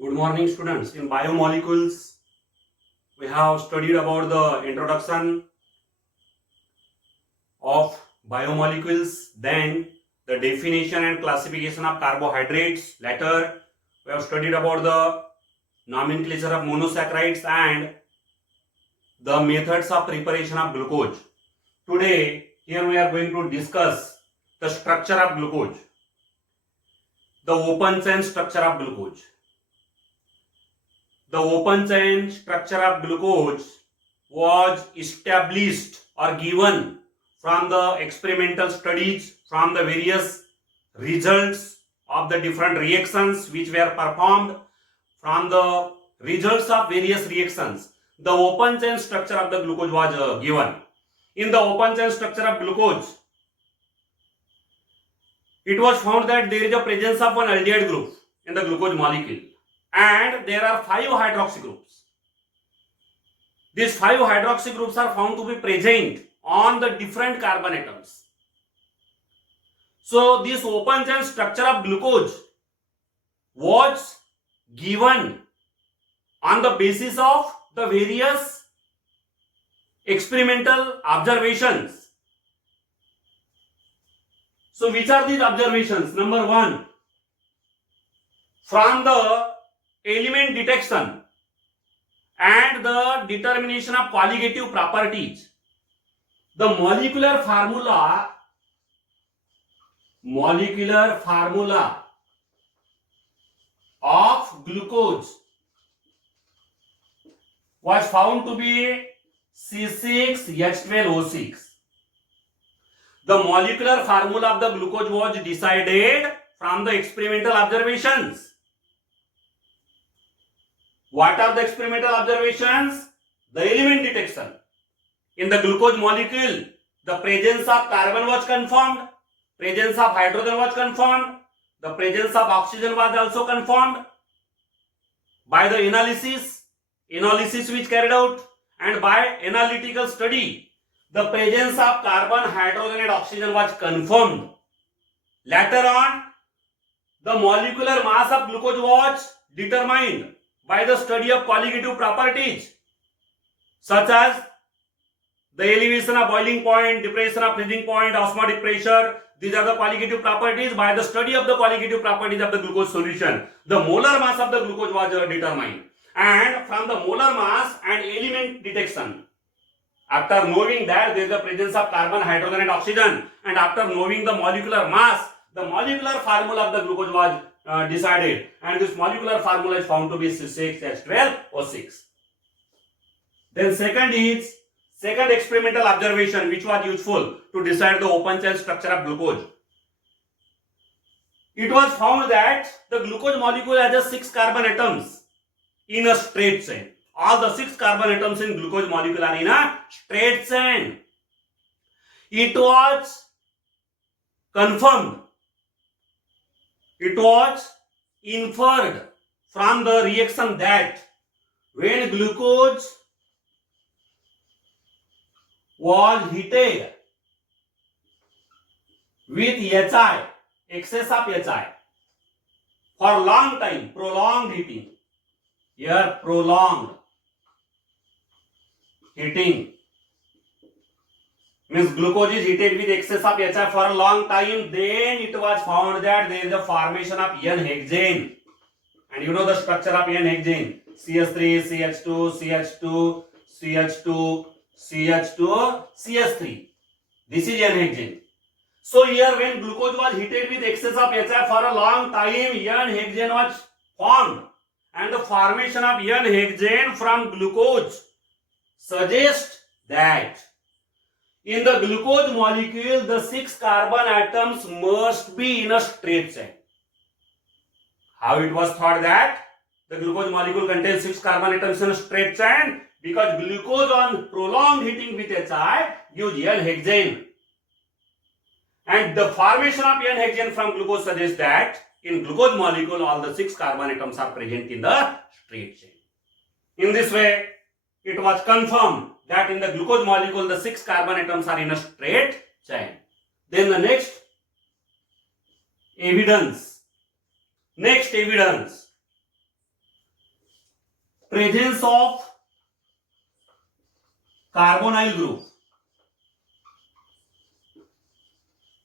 Good morning, students. In biomolecules, we have studied about the introduction of biomolecules, then the definition and classification of carbohydrates. Later, we have studied about the nomenclature of monosaccharides and the methods of preparation of glucose. Today, here we are going to discuss the structure of glucose, the open chain structure of glucose. The open chain structure of glucose was established or given from the experimental studies, from the various results of the different reactions which were performed, from the results of various reactions. The open chain structure of the glucose was given. In the open chain structure of glucose, it was found that there is a presence of one aldehyde group in the glucose molecule, and there are 5 hydroxy groups. These 5 hydroxy groups are found to be present on the different carbon atoms. So this open chain structure of glucose was given on the basis of the various experimental observations. So which are these observations? Number 1, from the element detection and the determination of colligative properties, the molecular formula of glucose was found to be C6H12O6. The molecular formula of the glucose was decided from the experimental observations. What are the experimental observations? The element detection. In the glucose molecule, the presence of carbon was confirmed, presence of hydrogen was confirmed, the presence of oxygen was also confirmed by the analysis which carried out, and by analytical study, the presence of carbon, hydrogen and oxygen was confirmed. Later on, the molecular mass of glucose was determined by the study of colligative properties such as the elevation of boiling point, depression of freezing point, osmotic pressure. These are the colligative properties. By the study of the colligative properties of the glucose solution, the molar mass of the glucose was determined, and from the molar mass and element detection, after knowing that there is the presence of carbon, hydrogen and oxygen, and after knowing the molecular mass, the molecular formula of the glucose was decided, and this molecular formula is found to be C6H12O6. Then second experimental observation which was useful to decide the open chain structure of glucose. It was found that the glucose molecule has 6 carbon atoms in a straight chain. All the 6 carbon atoms in glucose molecule are in a straight chain. It was confirmed, it was inferred from the reaction that when glucose was heated with HI, excess of HI, for a long time, prolonged heating. Here, prolonged heating means glucose is heated with excess of HI for a long time. Then it was found that there is a formation of N-hexane, and you know the structure of N-hexane: CH3, CH2, CH2, CH2, CH2, CH3. This is N-hexane. So here, when glucose was heated with excess of HI for a long time, N-hexane was formed, and the formation of N-hexane from glucose suggests that in the glucose molecule, the 6 carbon atoms must be in a straight chain. How it was thought that the glucose molecule contains 6 carbon atoms in a straight chain? Because glucose on prolonged heating with HI gives N-hexane, and the formation of N-hexane from glucose suggests that in glucose molecule all the 6 carbon atoms are present in the straight chain. In this way, it was confirmed that in the glucose molecule the 6 carbon atoms are in a straight chain. Then the next evidence presence of carbonyl group.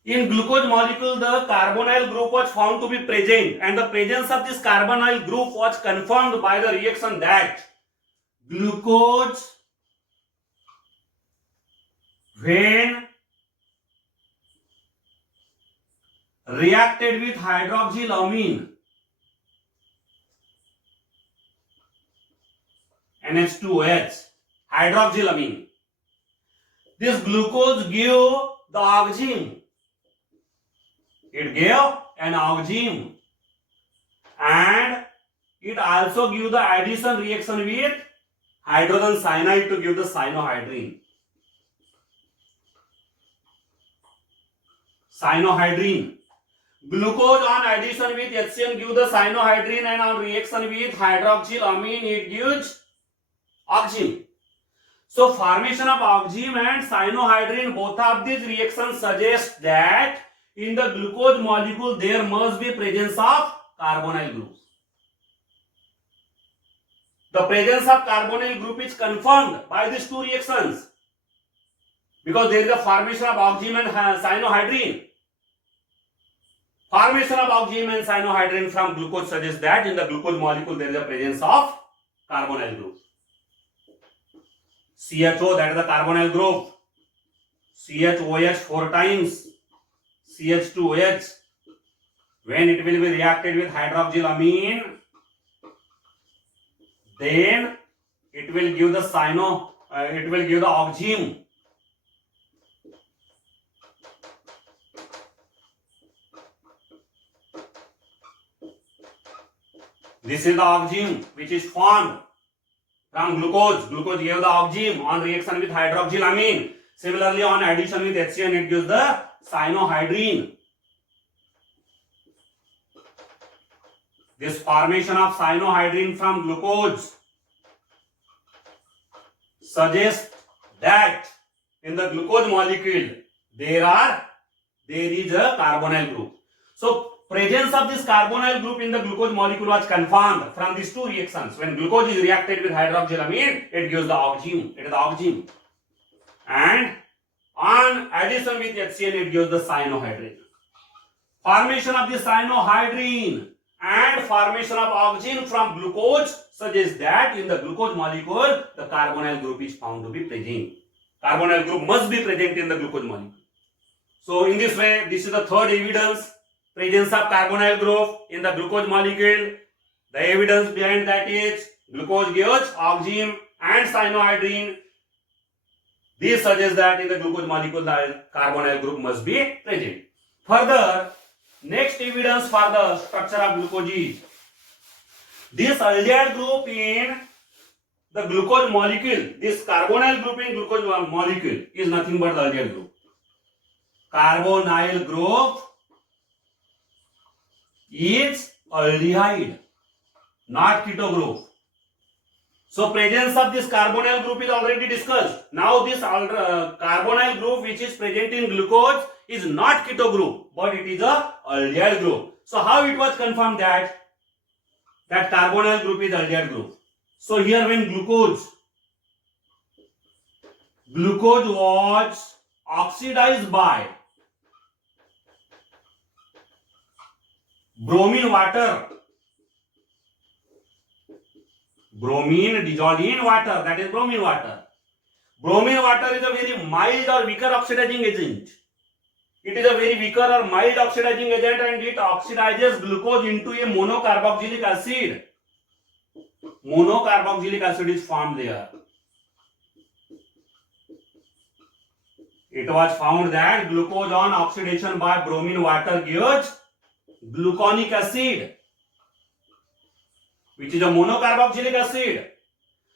In glucose molecule, the carbonyl group was found to be present, and the presence of this carbonyl group was confirmed by the reaction that glucose, when reacted with hydroxylamine, NH2OH, hydroxylamine, this glucose gave the oxime. It gave an oxime, and it also gave the addition reaction with hydrogen cyanide to give the cyanohydrine. Cyanohydrine. Glucose on addition with HCl give the cyanohydrine, and on reaction with hydroxylamine it gives oxime. So formation of oxime and cyanohydrine, both of these reactions suggest that in the glucose molecule there must be presence of carbonyl group. The presence of carbonyl group is confirmed by these two reactions because there is a formation of oxime and cyanohydrine. Formation of oxime and cyanohydrine from glucose suggests that in the glucose molecule there is a presence of carbonyl group. CHO, that is the carbonyl group. CHOH 4 times. CH2OH. When it will be reacted with hydroxylamine, then it will give the oxime. This is the oxime which is formed from glucose. Glucose gave the oxime on reaction with hydroxylamine. Similarly, on addition with HCl, it gives the cyanohydrine. This formation of cyanohydrine from glucose suggests that in the glucose molecule there is a carbonyl group. So presence of this carbonyl group in the glucose molecule was confirmed from these two reactions. When glucose is reacted with hydroxylamine, it gives the oxime. It is the oxime. And on addition with HCl, it gives the cyanohydrine. Formation of the cyanohydrine and formation of oxygen from glucose suggests that in the glucose molecule, the carbonyl group is found to be present. Carbonyl group must be present in the glucose molecule. So in this way, this is the third evidence, presence of carbonyl group in the glucose molecule. The evidence behind that is glucose gives oxygen and cyanohydrine. This suggests that in the glucose molecule the carbonyl group must be present. Further, next evidence for the structure of glucose is this aldehyde group in the glucose molecule. This carbonyl group in glucose molecule is nothing but the aldehyde group. Carbonyl group is aldehyde, not keto group. So presence of this carbonyl group is already discussed. Now this carbonyl group which is present in glucose is not keto group, but it is a aldehyde group. So how it was confirmed that carbonyl group is aldehyde group? So here when glucose was oxidized by bromine water, bromine dissolved in water, that is bromine water. Bromine water is a very mild or weaker oxidizing agent. It is a very weaker or mild oxidizing agent, and it oxidizes glucose into a monocarboxylic acid. Monocarboxylic acid is formed there. It was found that glucose on oxidation by bromine water gives gluconic acid, which is a monocarboxylic acid.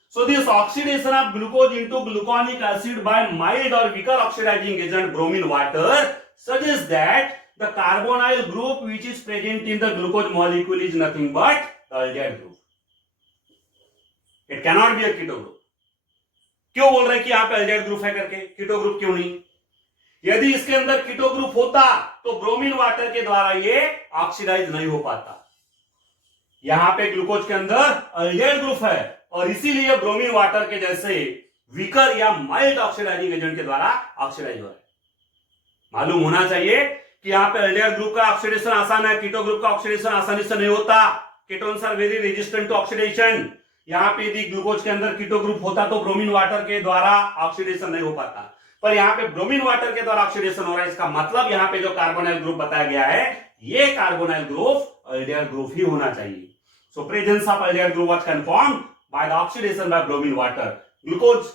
So this oxidation of glucose into gluconic acid by mild or weaker oxidizing agent bromine water suggests that the carbonyl group which is present in the glucose molecule is nothing but aldehyde group. It cannot be a keto group. क्यों बोल रहे हैं कि यहाँ पे aldehyde group है करके? Keto group क्यों नहीं? यदि इसके अंदर कीटो ग्रुप होता तो ब्रोमीन वाटर के द्वारा ये ऑक्सीडाइज नहीं हो पाता. यहाँ पे ग्लूकोज के अंदर aldehyde ग्रुप है, और इसीलिए ब्रोमीन वाटर के जैसे वीकर या माइल्ड ऑक्सीडाइजिंग एजेंट के द्वारा ऑक्सीडाइज हो रहा है। मालूम होना चाहिए कि यहाँ पे एल्डिहाइड ग्रुप का ऑक्सीडेशन आसान है, कीटो ग्रुप का ऑक्सीडेशन आसानी से नहीं होता। Ketones are very resistant to oxidation. यहाँ पे यदि ग्लूकोज के अंदर कीटो ग्रुप होता तो ब्रोमीन वाटर के द्वारा ऑक्सीडेशन नहीं हो पाता, पर यहाँ पे ब्रोमीन वाटर के द्वारा ऑक्सीडेशन हो रहा है। इसका मतलब यहाँ पे जो कार्बोनाइल ग्रुप बताया गया है, ये कार्बोनाइल ग्रुप एल्डिहाइड ग्रुप ही होना चाहिए। So presence of aldehyde group was confirmed by the oxidation by bromine water. Glucose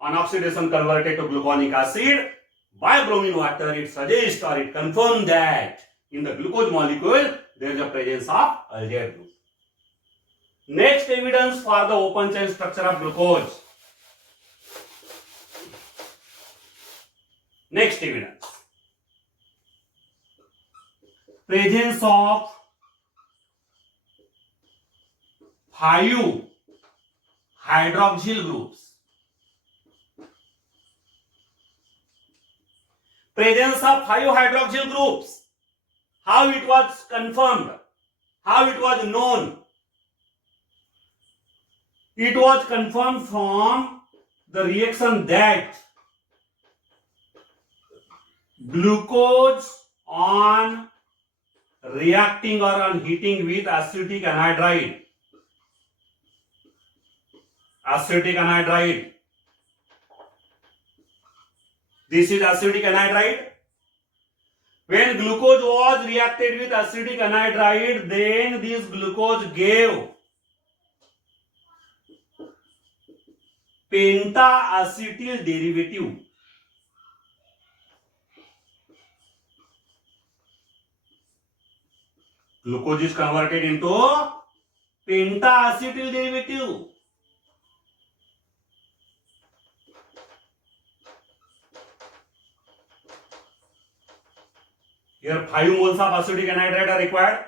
on oxidation converted to gluconic acid by bromine water, it suggests or it confirms that in the glucose molecule there is a presence of aldehyde group. Next evidence for the open chain structure of glucose. Next evidence, presence of 5 hydroxyl groups. Presence of 5 hydroxyl groups. How it was confirmed? How it was known? It was confirmed from the reaction that glucose on reacting or on heating with acetic anhydride. Acetic anhydride. This is acetic anhydride. When glucose was reacted with acetic anhydride, then this glucose gave penta-acetyl derivative. Glucose is converted into penta-acetyl derivative. Here 5 moles of acetic anhydride are required.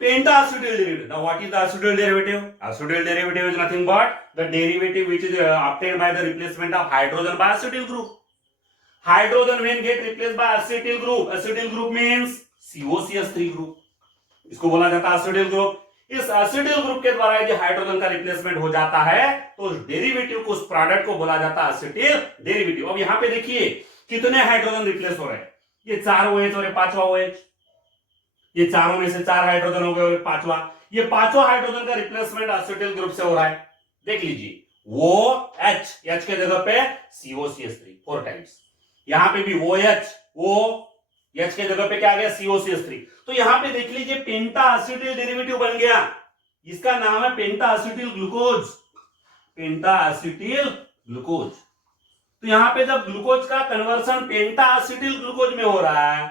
Penta-acetyl derivative. Now what is the acetyl derivative? Acetyl derivative is nothing but the derivative which is obtained by the replacement of hydrogen by acetyl group. Hydrogen when get replaced by acetyl group means COCH3 group. इसको बोला जाता है acetyl group. इस acetyl group के द्वारा यदि हाइड्रोजन का रिप्लेसमेंट हो जाता है तो उस डेरिवेटिव को, उस प्रोडक्ट को बोला जाता है acetyl डेरिवेटिव. अब यहाँ पे देखिए कितने हाइड्रोजन रिप्लेस हो रहे हैं. ये 4 OH और ये 5वां OH. ये चारों में से 4 हाइड्रोजन हो गए और 5वां. ये 5वां हाइड्रोजन का रिप्लेसमेंट एसिटिल ग्रुप से हो रहा है. देख लीजिए OH, H के जगह पे COCH3 4 टाइम्स. यहां पे भी OH, H के जगह पे क्या आ गया COCH3. तो यहां पे देख लीजिए पेंटा एसिटिल डेरिवेटिव बन गया. इसका नाम है पेंटा एसिटिल ग्लूकोज. पेंटा एसिटिल ग्लूकोज. तो यहां पे जब ग्लूकोज का कन्वर्सन पेंटा एसिटिल ग्लूकोज में हो रहा है,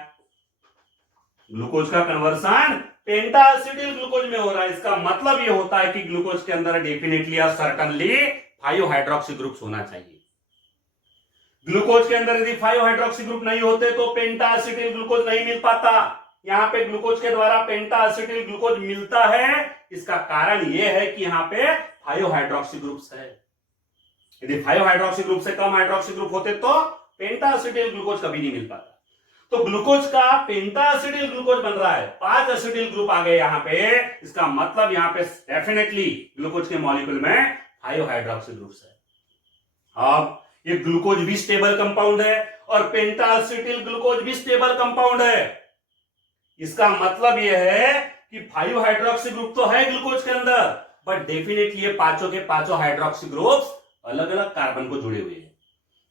ग्लूकोज का कन्वर्सन पेंटा एसिटिल ग्लूकोज में हो रहा है, इसका मतलब ये होता है कि ग्लूकोज के अंदर डेफिनेटली और सर्टनली 5 हाइड्रोक्सी ग्रुप्स होना चाहिए. ग्लूकोज के अंदर यदि 5 हाइड्रोक्सी ग्रुप नहीं होते तो पेंटा एसिटिल ग्लूकोज नहीं मिल पाता. यहां पे ग्लूकोज के द्वारा पेंटा एसिटिल ग्लूकोज मिलता है. इसका कारण यह है कि यहां पे 5 हाइड्रोक्सी ग्रुप्स है. यदि 5 हाइड्रोक्सी ग्रुप से कम हाइड्रोक्सी ग्रुप होते तो पेंटा एसिटिल ग्लूकोज कभी नहीं मिल पाता. तो ग्लूकोज का पेंटा एसिटिल ग्लूकोज बन रहा है. 5 एसिटिल ग्रुप आ गए यहां पे. इसका मतलब यहां पे डेफिनेटली ग्लूकोज के मॉलिक्यूल में 5 हाइड्रोक्सी ग्रुप्स है. अब ये ग्लूकोज भी स्टेबल कंपाउंड है और पेंटा एसिटिल ग्लूकोज भी स्टेबल कंपाउंड है. इसका मतलब यह है कि 5 हाइड्रोक्सी ग्रुप तो है ग्लूकोज के अंदर, बट डेफिनेटली ये पांचों के पांचों हाइड्रोक्सी ग्रुप्स अलग अलग कार्बन को जुड़े हुए हैं.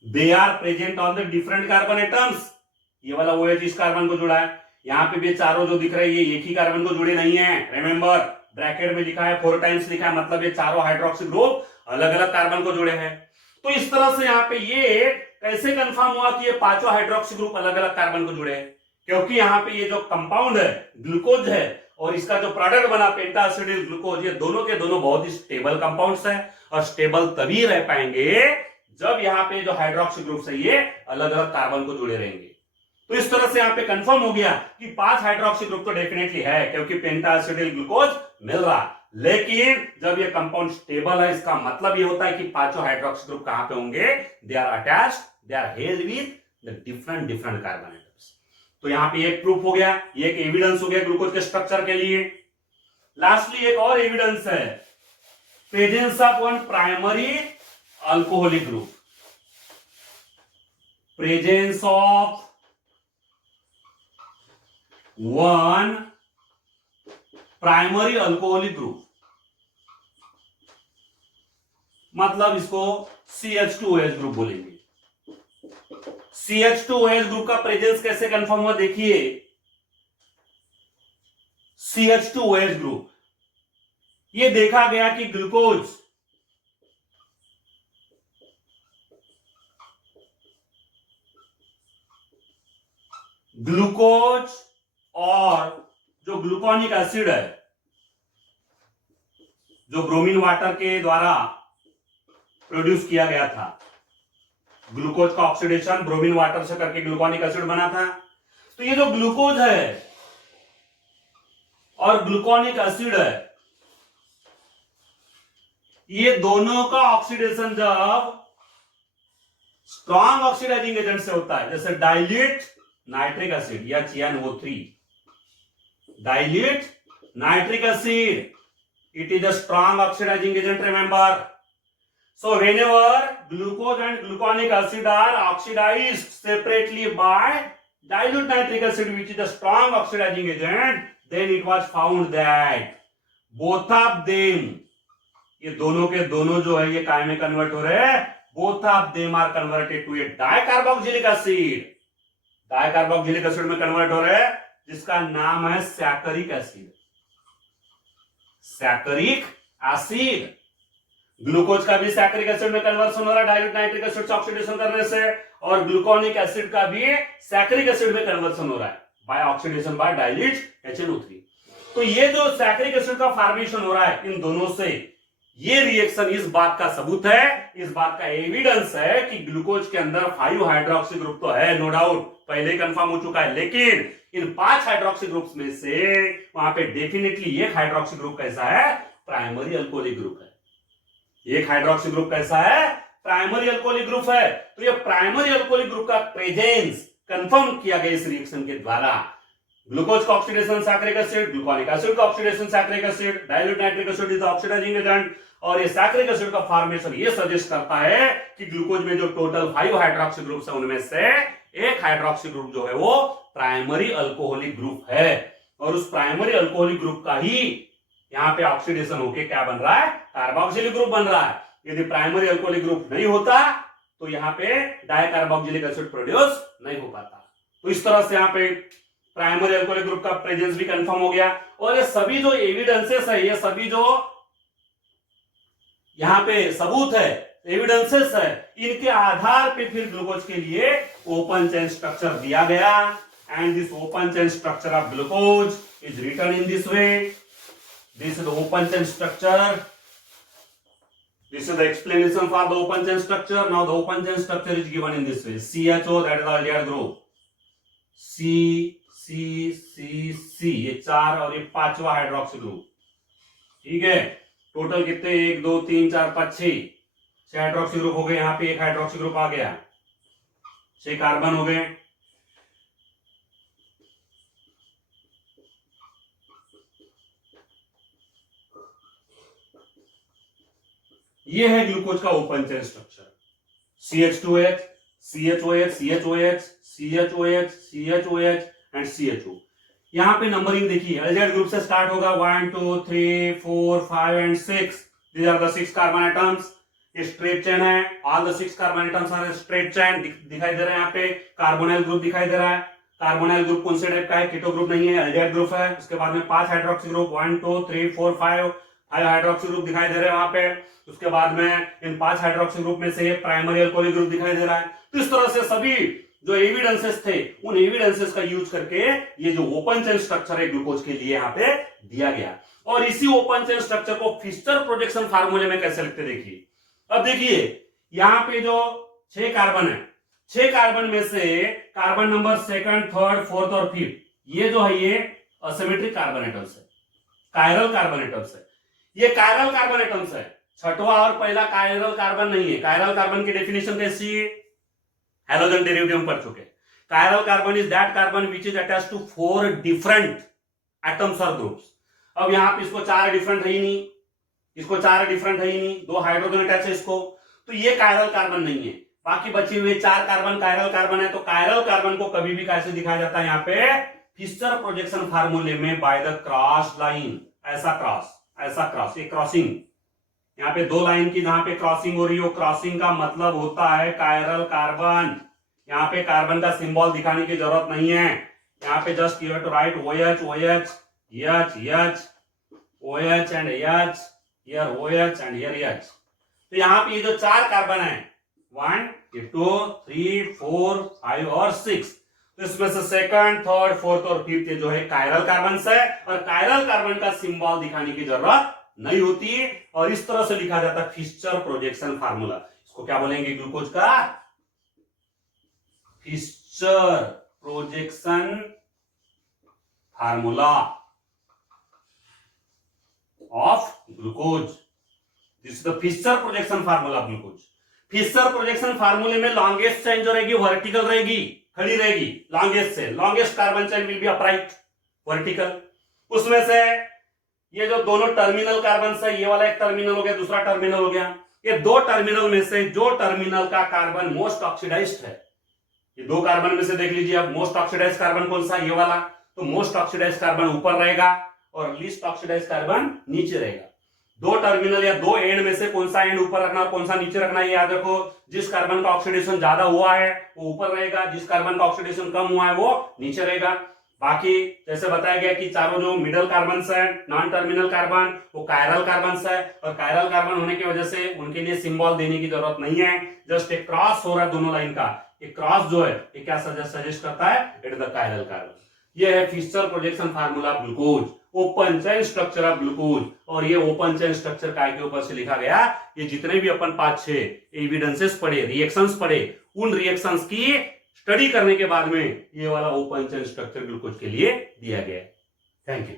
They are present on the different carbon atoms. ये वाला OH इस कार्बन को जुड़ा है. यहां पे भी चारों जो दिख रहे हैं ये एक ही कार्बन को जुड़े नहीं है. रिमेंबर ब्रैकेट में लिखा है 4 टाइम्स लिखा है, मतलब ये चारों हाइड्रोक्सी ग्रुप अलग अलग कार्बन को जुड़े हैं. तो इस तरह से यहाँ पे ये कैसे कंफर्म हुआ कि ये पांचों हाइड्रोक्सी ग्रुप अलग अलग कार्बन को जुड़े हैं? क्योंकि यहाँ पे ये जो कंपाउंड है ग्लूकोज है और इसका जो प्रोडक्ट बना पेंटा एसिटिल ग्लूकोज, ये दोनों के दोनों बहुत ही स्टेबल कंपाउंड्स हैं और स्टेबल तभी रह पाएंगे जब यहाँ पे जो हाइड्रोक्सी ग्रुप्स है ये अलग अलग कार्बन को जुड़े रहेंगे. तो इस तरह से यहाँ पे कंफर्म हो गया कि 5 हाइड्रोक्सी ग्रुप तो डेफिनेटली है क्योंकि पेंटा एसिटिल ग्लूकोज मिल रहा. लेकिन जब ये कंपाउंड स्टेबल है इसका मतलब ये होता है कि पांचों हाइड्रोक्सी ग्रुप कहां पे होंगे? They are attached, they are held with the different carbon atoms. तो यहां पे एक प्रूफ हो गया, ये एक एविडेंस हो गया ग्लूकोज के स्ट्रक्चर के लिए. लास्टली एक और एविडेंस है presence of one primary alcoholic group, presence of one primary alcoholic group, मतलब इसको CH2OH ग्रुप बोलेंगे। CH2OH ग्रुप का प्रेजेंस कैसे कंफर्म हुआ देखिए। CH2OH ग्रुप, ये देखा गया कि ग्लूकोज और जो ग्लूकोनिक एसिड है, जो ब्रोमीन वाटर के द्वारा प्रोड्यूस किया गया था, ग्लूकोज का ऑक्सीडेशन ब्रोमीन वाटर से करके ग्लूकोनिक एसिड बना था। तो ये जो ग्लूकोज है और ग्लूकोनिक एसिड है, ये दोनों का ऑक्सीडेशन जब स्ट्रॉन्ग ऑक्सीडाइजिंग एजेंट से होता है, जैसे डाइल्यूट नाइट्रिक एसिड या CnO3, dilute nitric acid, it is a strong oxidizing agent, remember. So whenever glucose and gluconic acid are oxidized separately by dilute nitric acid, which is a strong oxidizing agent, then it was found that both of them, ये दोनों के दोनों जो है ये काय में कन्वर्ट हो रहे हैं, both of them are converted to a dicarboxylic acid, dicarboxylic acid में कन्वर्ट हो रहे हैं, जिसका नाम है सैकरिक एसिड, सैकरिक एसिड। ग्लूकोज का भी सैकरिक एसिड में कन्वर्सन हो रहा है डाइल्यूट नाइट्रिक एसिड से ऑक्सीडेशन करने से, और ग्लूकोनिक एसिड का भी सैकरिक एसिड में कन्वर्सन हो रहा है bye oxidation bye dilute HNO3। तो ये जो सैकरिक एसिड का फॉर्मेशन हो रहा है इन दोनों से, ये रिएक्शन इस बात का सबूत है, इस बात का एविडेंस है कि ग्लूकोज के अंदर 5 हाइड्रोक्सी ग्रुप तो है, नो डाउट, पहले कंफर्म हो चुका है, लेकिन इन 5 हाइड्रोक्सी ग्रुप्स में से वहां पे डेफिनेटली एक हाइड्रोक्सी ग्रुप कैसा है, प्राइमरी अल्कोहलिक ग्रुप है। एक हाइड्रोक्सी ग्रुप कैसा है, प्राइमरी अल्कोहलिक ग्रुप है। तो ये प्राइमरी अल्कोहलिक ग्रुप का प्रेजेंस कंफर्म किया गया इस रिएक्शन के द्वारा। ग्लूकोज का oxidation saccharic acid, gluconic acid का oxidation saccharic acid, dilute nitric acid is the oxidising agent, और ये सैकरिक एसिड का फॉर्मेशन ये सजेस्ट करता है कि ग्लूकोज में जो टोटल 5 हाइड्रोक्सी ग्रुप्स है उनमें से एक हाइड्रोक्सी ग्रुप जो है वो प्राइमरी अल्कोहलिक ग्रुप है, और उस प्राइमरी अल्कोहलिक ग्रुप का ही यहाँ पे ऑक्सीडेशन होके क्या बन रहा है, कार्बोक्सिलिक ग्रुप बन रहा है। यदि प्राइमरी अल्कोहलिक ग्रुप नहीं होता तो यहाँ पे डाइकार्बोक्सिलिक एसिड प्रोड्यूस नहीं हो पाता। तो इस तरह से यहाँ पे प्राइमरी अल्कोहलिक ग्रुप का प्रेजेंस भी कंफर्म हो गया। और ये सभी जो एविडेंसेस है, ये सभी जो यहाँ पे सबूत है, एविडेंसेस है, इनके आधार पे फिर ग्लूकोज के लिए ओपन चेन स्ट्रक्चर दिया गया, and this open chain structure of glucose is written in this way. This is the open chain structure, this is the explanation for the open chain structure. Now the open chain structure is given in this way: CHO, that is the aldehyde group, C ये 4 और ये 5वां hydroxy group, ठीक है। टोटल कितने, 1 2 3 4 5 6 hydroxy group हो गए। यहाँ पे एक हाइड्रोक्सी ग्रुप आ गया, 6 कार्बन हो गए। ये है ग्लूकोज का open chain structure, CH2OH, CHOH, CHOH, CHOH, CHOH and CHO। यहां पे नंबरिंग देखिए, एल्डिहाइड ग्रुप से स्टार्ट होगा 1 2 3 4 5 and 6। These are the 6 carbon atoms. ये स्ट्रेट चेन है, all the 6 carbon atoms are straight chain. दिखाई दे रहा है यहाँ पे कार्बोनाइल ग्रुप दिखाई दे रहा है। कार्बोनाइल ग्रुप कौन से टाइप का है, कीटो ग्रुप नहीं है, एल्डिहाइड ग्रुप है। उसके बाद में 5 हाइड्रोक्सी ग्रुप, 1 2 3 4 5 हाइड्रोक्सी ग्रुप दिखाई दे रहे हैं वहां पे। उसके बाद में इन 5 हाइड्रोक्सी ग्रुप में से प्राइमरी अल्कोहलिक ग्रुप दिखाई दे रहा है। तो इस तरह से सभी जो एविडेंसेस थे, उन एविडेंसेस का यूज करके ये जो ओपन चेन स्ट्रक्चर है ग्लूकोज के लिए यहाँ पे दिया गया। और इसी ओपन चेन स्ट्रक्चर को फिस्टर प्रोजेक्शन फार्मूले में कैसे लिखते देखिए। अब देखिए यहाँ पे जो 6 कार्बन है, 6 कार्बन में से carbon number 2nd 3rd 4th और 5th ये जो है ये असिमेट्रिक कार्बन एटम्स है, कायरल कार्बन एटम्स है। ये कायरल कार्बन एटम्स है, 6वां और पहला कायरल कार्बन नहीं है। कायरल कार्बन की डेफिनेशन कैसी है, हैलोजन डेरिवेटिव हम पढ़ चुके। Chiral carbon is that carbon which is attached to 4 different atoms और ग्रुप्स। अब यहां पे इसको 4 डिफरेंट है ही नहीं, इसको 4 डिफरेंट है ही नहीं, 2 हाइड्रोजन अटैच है इसको, तो ये कायरल कार्बन नहीं है। बाकी बचे हुए 4 कार्बन कायरल कार्बन है। तो कायरल कार्बन को कभी भी कैसे दिखाया जाता है, यहाँ पे फिशर प्रोजेक्शन फार्मूले में बाय द क्रॉस लाइन, ऐसा क्रॉस, ये क्रॉसिंग, यहाँ पे 2 लाइन की जहां पे क्रॉसिंग हो रही हो, क्रॉसिंग का मतलब होता है कायरल कार्बन। यहाँ पे कार्बन का सिंबल दिखाने की जरूरत नहीं है, यहाँ पे just you have to write OH OH H OH and H, here OH and here H। तो यहाँ पे ये जो 4 कार्बन है 1 2 3 4 5 और 6, तो इसमें से सेकंड, थर्ड, फोर्थ और फिफ्थ जो है कायरल कार्बन है, और कायरल कार्बन का सिंबल दिखाने की जरूरत नहीं होती है, और इस तरह से लिखा जाता है फिशर प्रोजेक्शन फार्मूला। इसको क्या बोलेंगे, ग्लूकोज का Fischer projection formula of glucose. This is the Fischer projection formula of glucose. Fischer projection फार्मूले में लॉन्गेस्ट चेन जो रहेगी वर्टिकल रहेगी, खड़ी रहेगी, longest chain, longest carbon chain will be upright vertical. उसमें से ये जो दोनों टर्मिनल कार्बन है, ये वाला एक टर्मिनल हो गया, दूसरा टर्मिनल हो गया, ये 2 टर्मिनल में से जो टर्मिनल का कार्बन मोस्ट ऑक्सीडाइज्ड है, ये 2 कार्बन में से देख लीजिए अब मोस्ट ऑक्सीडाइज्ड कार्बन कौन सा, ये वाला, तो मोस्ट ऑक्सीडाइज्ड कार्बन ऊपर रहेगा और लीस्ट ऑक्सीडाइज्ड कार्बन नीचे रहेगा। 2 टर्मिनल या 2 एंड में से कौन सा एंड ऊपर रखना और कौन सा नीचे रखना, ये याद रखो। जिस कार्बन का ऑक्सीडेशन ज्यादा हुआ है वो ऊपर रहेगा, जिस कार्बन का ऑक्सीडेशन कम हुआ है वो नीचे रहेगा। बाकी जैसे बताया गया कि चारों जो मिडल कार्बन है, नॉन टर्मिनल कार्बन, वो कायरल कार्बन है, और कायरल कार्बन होने की वजह से उनके लिए सिंबल देने की जरूरत नहीं है, जस्ट एक क्रॉस हो रहा है दोनों लाइन का। एक क्रॉस जो है ये क्या सजेस्ट करता है, it is the chiral carbon. ये है Fischer projection formula of glucose, open chain structure of glucose. और ये ओपन चेन स्ट्रक्चर काय के ऊपर से लिखा गया, ये जितने भी अपन 5-6 एविडेंसेस पढ़े, रिएक्शंस पढ़े, उन रिएक्शंस की स्टडी करने के बाद में ये वाला ओपन चेन स्ट्रक्चर ग्लूकोज के लिए दिया गया है। Thank you.